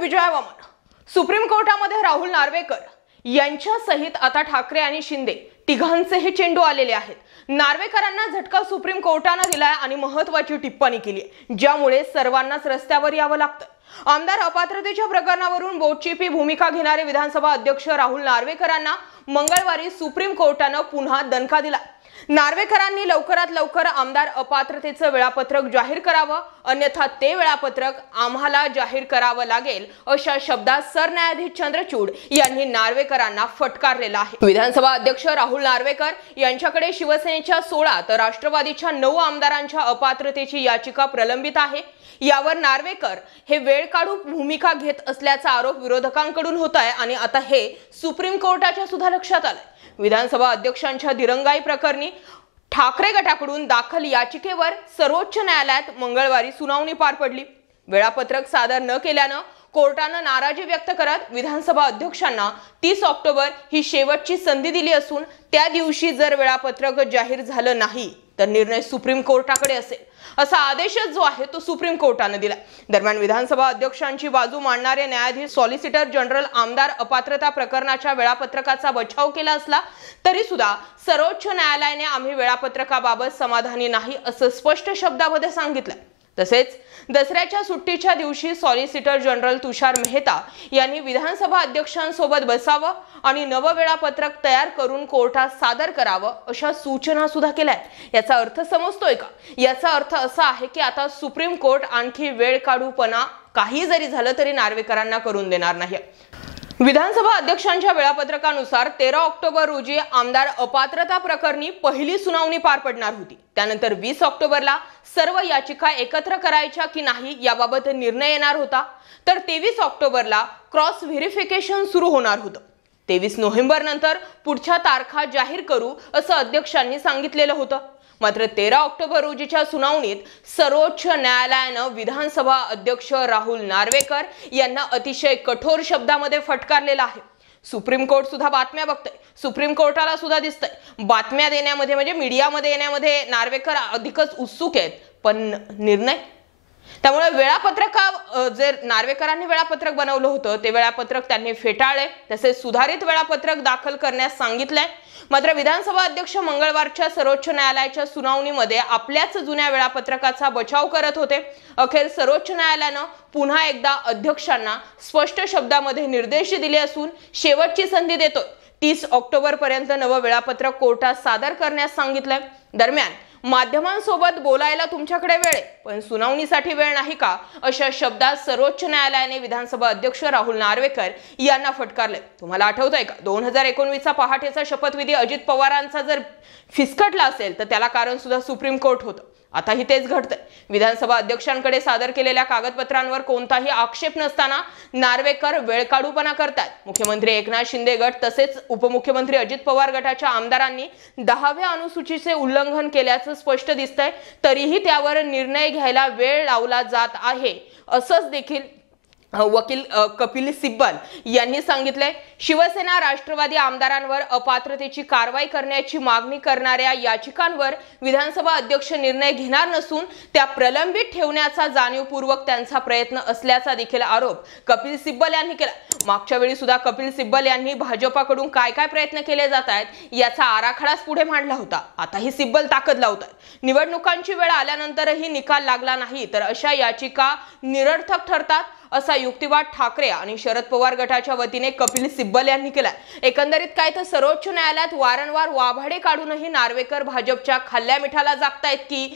Vijaya Vaman. Supreme कोर्टामध्ये राहुल नार्वेकर यांच्यासहित आता ठाकरे आणि शिंदे तिघांचेही चेंडू आलेले आहेत. नार्वेकरांना झटका सुप्रीम कोर्टाने दिलाय आणि महत्त्वाची टिप्पणी केली आहे, ज्यामुळे सर्वांनाच रस्त्यावर यावं लागतं. आमदार अपात्रतेच्या प्रकरणावरून बोटचीपी भूमिका घेणारे विधानसभा अध्यक्ष राहुल नार्वेकरांना मंगळवारी सुप्रीम कोर्टाने पुन्हा दणका दिला. नार्वेकरांनी लवकरात लवकर आमदार अपात्रतेचं वेळापत्रक जाहीर करावं, अन्यथा ते वेळापत्रक आम्हाला जाहीर करावं लागेल अशा शब्दात सरन्यायाधीश चंद्रचूड यांनी नार्वेकरांना फटकारलेला आहे. विधानसभा अध्यक्ष राहुल नार्वेकर यांच्याकडे शिवसेनेच्या 16 तर राष्ट्रवादीच्या 9 आमदारांच्या अपात्रतेची याचिका प्रलंबित आहे. यावर नार्वेकर हे वेळकाढू भूमिका घेत असल्याचा आरोप विरोधकांकडून होत आहे आणि आता हे सुप्रीम कोर्टाच्या सुद्धा लक्षात आलंय. विधानसभा अध्यक्षांच्या दिरंगाई प्रकरणी ठाकरे गटाकडून दाखल याचिकेवर सर्वोच्च न्यायालयात मंगळवारी सुनावणी पार पडली. वेळापत्रक सादर न केल्यानं कोर्टाने नाराजी व्यक्त करत विधानसभा अध्यक्षांना 30 ऑक्टोबर ही शेवटची संधी दिली असून त्या दिवशी जर वेळापत्रक जाहीर झालं नाही तर निर्णय सुप्रीम कोर्टाकडे असेल असा आदेशच जो आहे तो सुप्रीम कोर्टाने दिला. दरम्यान विधानसभा अध्यक्षांची बाजू मांडणारे न्यायाधीश सॉलिसिटर जनरल आमदार अपात्रता प्रकरणाच्या वेळापत्रकाचा बचाव केला असला तरी सुद्धा सर्वोच्च न्यायालयाने आम्ही वेळापत्रकाबाबत समाधानी नाही असं स्पष्ट शब्दामध्ये सांगितलं. तसेच दसऱ्याच्या सुट्टीच्या दिवशी सॉलिसिटर जनरल तुषार मेहता यांनी विधानसभा अध्यक्षांसोबत बसावं आणि नवं वेळापत्रक तयार करून कोर्टात सादर करावं अशा सूचना सुद्धा केल्या आहेत. याचा अर्थ समजतोय का? याचा अर्थ असा आहे की आता सुप्रीम कोर्ट आणखी वेळ काढूपणा काही जरी झालं तरी नार्वेकरांना करून देणार नाही. विधानसभा अध्यक्षांच्या वेळापत्रकानुसार 13 ऑक्टोबर रोजी आमदार अपात्रता प्रकरणी पहिली सुनावणी पार पडणार होती. त्यानंतर 20 ऑक्टोबरला सर्व याचिका एकत्र करायच्या की नाही याबाबत निर्णय येणार होता. तर 23 ऑक्टोबरला क्रॉस व्हेरिफिकेशन सुरू होणार होतं. 23 नोव्हेंबर नंतर पुढच्या तारखा जाहीर करू असं अध्यक्षांनी सांगितलेलं होतं. मात्र 13 ऑक्टोबर रोजीच्या सुनावणीत सर्वोच्च न्यायालयानं विधानसभा अध्यक्ष राहुल नार्वेकर यांना अतिशय कठोर शब्दामध्ये फटकारलेला आहे. सुप्रीम कोर्ट सुद्धा बातम्या बघतंय. सुप्रीम कोर्टाला सुद्धा दिसतंय बातम्या देण्यामध्ये म्हणजे मीडियामध्ये येण्यामध्ये नार्वेकर अधिकच उत्सुक आहेत. पण निर्णय त्यामुळे वेळापत्रक जे नार्वेकरांनी वेळापत्रक बनवलं होतं ते वेळापत्रक त्यांनी फेटाळले. तसेच सुधारित वेळापत्रक दाखल करण्यास सांगितलंय. मात्र विधानसभा अध्यक्ष मंगळवारच्या सर्वोच्च न्यायालयाच्या सुनावणीमध्ये आपल्याच जुन्या वेळापत्रकाचा बचाव करत होते. अखेर सर्वोच्च न्यायालयानं पुन्हा एकदा अध्यक्षांना स्पष्ट शब्दामध्ये निर्देश दिले असून शेवटची संधी देतोय. 30 ऑक्टोबर पर्यंत नवं वेळापत्रक कोर्टात सादर करण्यास सांगितलंय. दरम्यान माध्यमांसोबत बोलायला तुमच्याकडे वेळ आहे पण सुनावणीसाठी वेळ नाही का अशा शब्दात सर्वोच्च न्यायालयाने विधानसभा अध्यक्ष राहुल नार्वेकर यांना फटकारले. तुम्हाला आठवतंय का 2019चा पहाटेचा शपथविधी अजित पवारांचा जर फिसकटला असेल तर त्याला कारण सुद्धा सुप्रीम कोर्ट होतं. आताही तेच घडतंय. विधानसभा अध्यक्षांकडे सादर केलेल्या कागदपत्रांवर कोणताही आक्षेप नसताना नार्वेकर वेळकाढूपणा करतात. मुख्यमंत्री एकनाथ शिंदे गट तसेच उपमुख्यमंत्री अजित पवार गटाच्या आमदारांनी 10व्या अनुसूचीचे उल्लंघन केल्याचं स्पष्ट दिसतंय. तरीही त्यावर निर्णय घ्यायला वेळ लावला जात आहे असंच देखील वकील कपिल सिब्बल यांनी सांगितलंय. शिवसेना राष्ट्रवादी आमदारांवर अपात्रतेची कारवाई करण्याची मागणी करणाऱ्या याचिकांवर विधानसभा अध्यक्ष निर्णय घेणार नसून त्या प्रलंबित ठेवण्याचा जाणीवपूर्वक त्यांचा प्रयत्न असल्याचा देखील आरोप कपिल सिब्बल यांनी केला. मागच्या वेळी सुद्धा कपिल सिब्बल यांनी भाजपाकडून काय काय प्रयत्न केले जात आहेत याचा आराखडाच पुढे मांडला होता. आताही सिब्बल ताकद लावतात. निवडणुकांची वेळ आल्यानंतरही निकाल लागला नाही तर अशा याचिका निरर्थक ठरतात असा युक्तिवाद ठाकरे आणि शरद पवार गटाच्या वतीने कपिल सिब्बल यांनी केला. एकंदरीत काय तर सर्वोच्च न्यायालयात वारंवार वाभाडे काढूनही नार्वेकर भाजपच्या खाल्ल्या मिठाला जागतायत की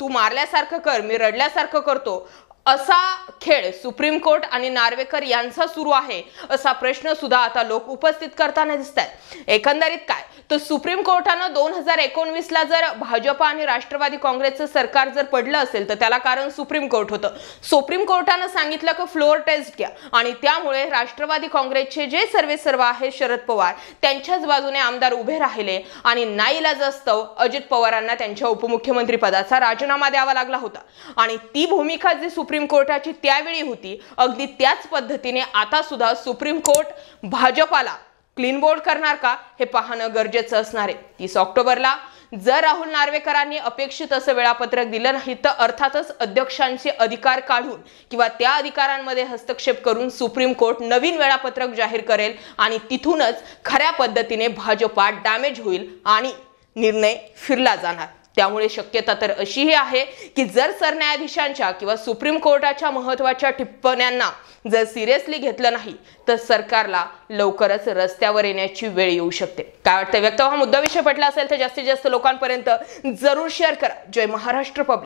तू मारल्यासारखं कर मी रडल्यासारखं करतो असा खेळ सुप्रीम कोर्ट आणि नार्वेकर यांचा सुरू आहे असा प्रश्न सुद्धा आता लोक उपस्थित करताना दिसतात. एकंदरीत काय तर सुप्रीम कोर्टानं 2019ला जर भाजपा आणि राष्ट्रवादी काँग्रेसचं सरकार जर पडलं असेल तर त्याला कारण सुप्रीम कोर्ट होतं. सुप्रीम कोर्टानं सांगितलं की फ्लोअर टेस्ट घ्या आणि त्यामुळे राष्ट्रवादी काँग्रेसचे जे सर्वेसर्वा आहेत शरद पवार त्यांच्याच बाजूने आमदार उभे राहिले आणि नाईलाजास्तव अजित पवारांना त्यांच्या उपमुख्यमंत्री पदाचा राजीनामा द्यावा लागला होता. आणि ती भूमिका जी सुप्रीम कोर्टाची त्यावेळी होती अगदी त्याच पद्धतीने आता सुद्धा सुप्रीम कोर्ट भाजपाला क्लीन बोर्ड करणार का हे पाहणं गरजेचं असणार आहे. 30 ऑक्टोबरला जर राहुल नार्वेकरांनी अपेक्षित असं वेळापत्रक दिलं नाही तर अर्थातच अध्यक्षांचे अधिकार काढून किंवा त्या अधिकारांमध्ये हस्तक्षेप करून सुप्रीम कोर्ट नवीन वेळापत्रक जाहीर करेल आणि तिथूनच खऱ्या पद्धतीने भाजपा डॅमेज होईल आणि निर्णय फिरला जाणार। त्यामुळे शक्यता तर अशीही आहे की जर सरन्यायाधीशांच्या किंवा सुप्रीम कोर्टाच्या महत्त्वाच्या टिप्पण्यांना जर सिरियसली घेतलं नाही तर सरकारला लवकरच रस्त्यावर येण्याची वेळ येऊ शकते। काय वाटतं व्यक्त हा मुद्दा विषय पटला असेल तर जास्तीत जास्त लोकांपर्यंत जरूर शेअर करा। जय महाराष्ट्र पब्लिक।